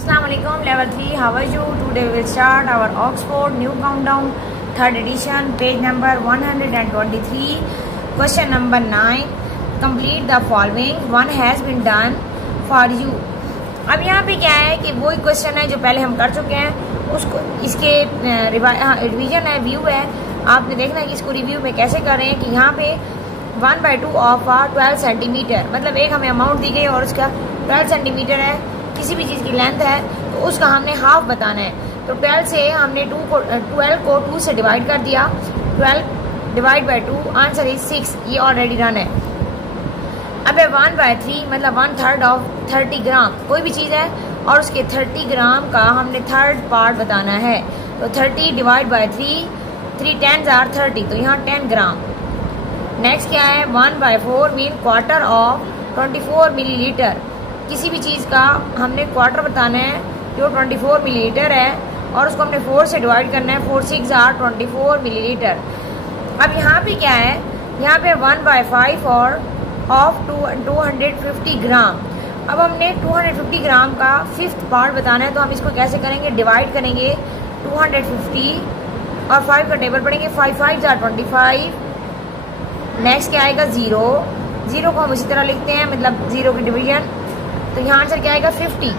Assalamu alaikum, level 3, how are you? Today we will start our Oxford New Countdown, 3rd edition, page number 123, question number 9. Complete the following, one has been done for you. अब यहाँ पे क्या है कि वही question है जो पहले हम कर चुके हैं, उसको इसके रिवीजन है, व्यू है. आपने देखना है कि इसको रिव्यू में कैसे कर रहे हैं कि यहाँ पे 1/2 ऑफ 12 सेंटीमीटर, मतलब एक हमें अमाउंट दी गई और उसका 12 सेंटीमीटर है, किसी भी चीज़ की लेंथ है तो उसका हमने हाफ बताना है. तो 12 से हमने 12 को 2 से डिवाइड कर दिया. 12 डिवाइड बाई 2, आंसर इज 6. ये ऑलरेडी रन है. अब है 1/3, मतलब 1/3 ऑफ 30 ग्राम. कोई भी चीज़ है और उसके 30 ग्राम का हमने थर्ड पार्ट बताना है. तो 30 डिवाइड बाई 3, 3 10s are 30, तो यहाँ 10 ग्राम. नेक्स्ट क्या है 1/4 मीन क्वार्टर ऑफ 24 मिलीलीटर. किसी भी चीज़ का हमने क्वार्टर बताना है जो 24 मिलीलीटर है और उसको हमने 4 से डिवाइड करना है. 4 6 are 24 मिलीलीटर. अब यहाँ पे क्या है, यहाँ पे 1/5 और ऑफ 250 ग्राम. अब हमने 250 ग्राम का 5th पार्ट बताना है. तो हम इसको कैसे करेंगे, डिवाइड करेंगे 250 और 5 का टेबल पढ़ेंगे. 5 5s are 25. नेक्स्ट क्या आएगा 0 को हम उसी तरह लिखते हैं, मतलब 0 की डिवीजन. तो यहाँ आंसर क्या आएगा 50.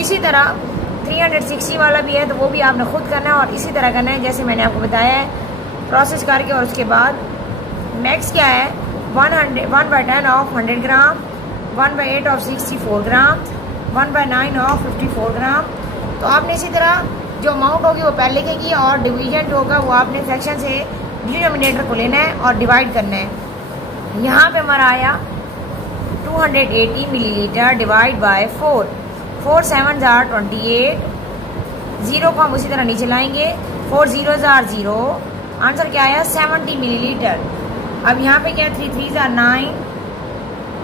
इसी तरह 360 वाला भी है तो वो भी आपने खुद करना है और इसी तरह करना है जैसे मैंने आपको बताया है, प्रोसेस करके. और उसके बाद नेक्स्ट क्या है 1/10 of 100 gram, 1/8 of 64 gram, 1/9 of 54 ग्राम. तो आपने इसी तरह जो अमाउंट होगी वो पहले लिखेगी और डिवीजन जो होगा वो आपने फ्रैक्शन से डिनोमिनेटर को लेना है और डिवाइड करना है. यहाँ पे हमारा आया 280 millilitre divide by 4. 4 7s are 28. 0 को हम उसी तरह नीचे लाएंगे. 4 0s are 0. आंसर क्या आया 70 मिलीलीटर. अब यहाँ पे क्या 3 3s are 9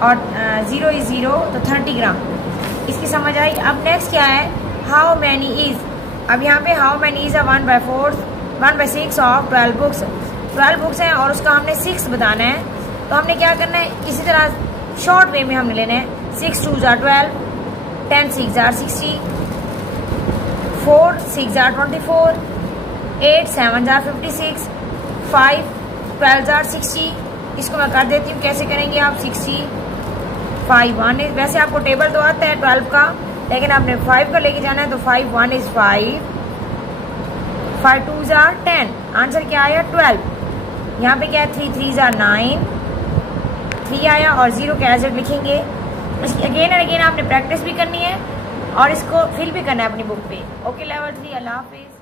और 0 is 0, तो 30 ग्राम. इसकी समझ आई. अब नेक्स्ट क्या है हाउ मैनी इज. अब यहाँ पे how many is 1/6 of 12 books. 12 books हैं और उसका हमने 6 बताना है. तो हमने क्या करना है, इसी तरह शॉर्ट वे में हमने लेना है. 6 2s are 12, 10 6s are 60, 4 6s are 24, 8 7s are 56, 5 12s are 60. इसको मैं कर देती हूँ, कैसे करेंगे आप 60 5 1 is, वैसे आपको टेबल तो आता है 12 का, लेकिन आपने 5 का लेके जाना है. तो 5 1 is 5, 5 2s are 10. आंसर क्या आया 12. यहाँ पे क्या है 3 3s are 9, 3 आया और 0 के एज लिखेंगे. अगेन एंड अगेन आपने प्रैक्टिस भी करनी है और इसको फिल भी करना है अपनी बुक पे. ओके लेवल 3, अल्लाह हाफिज.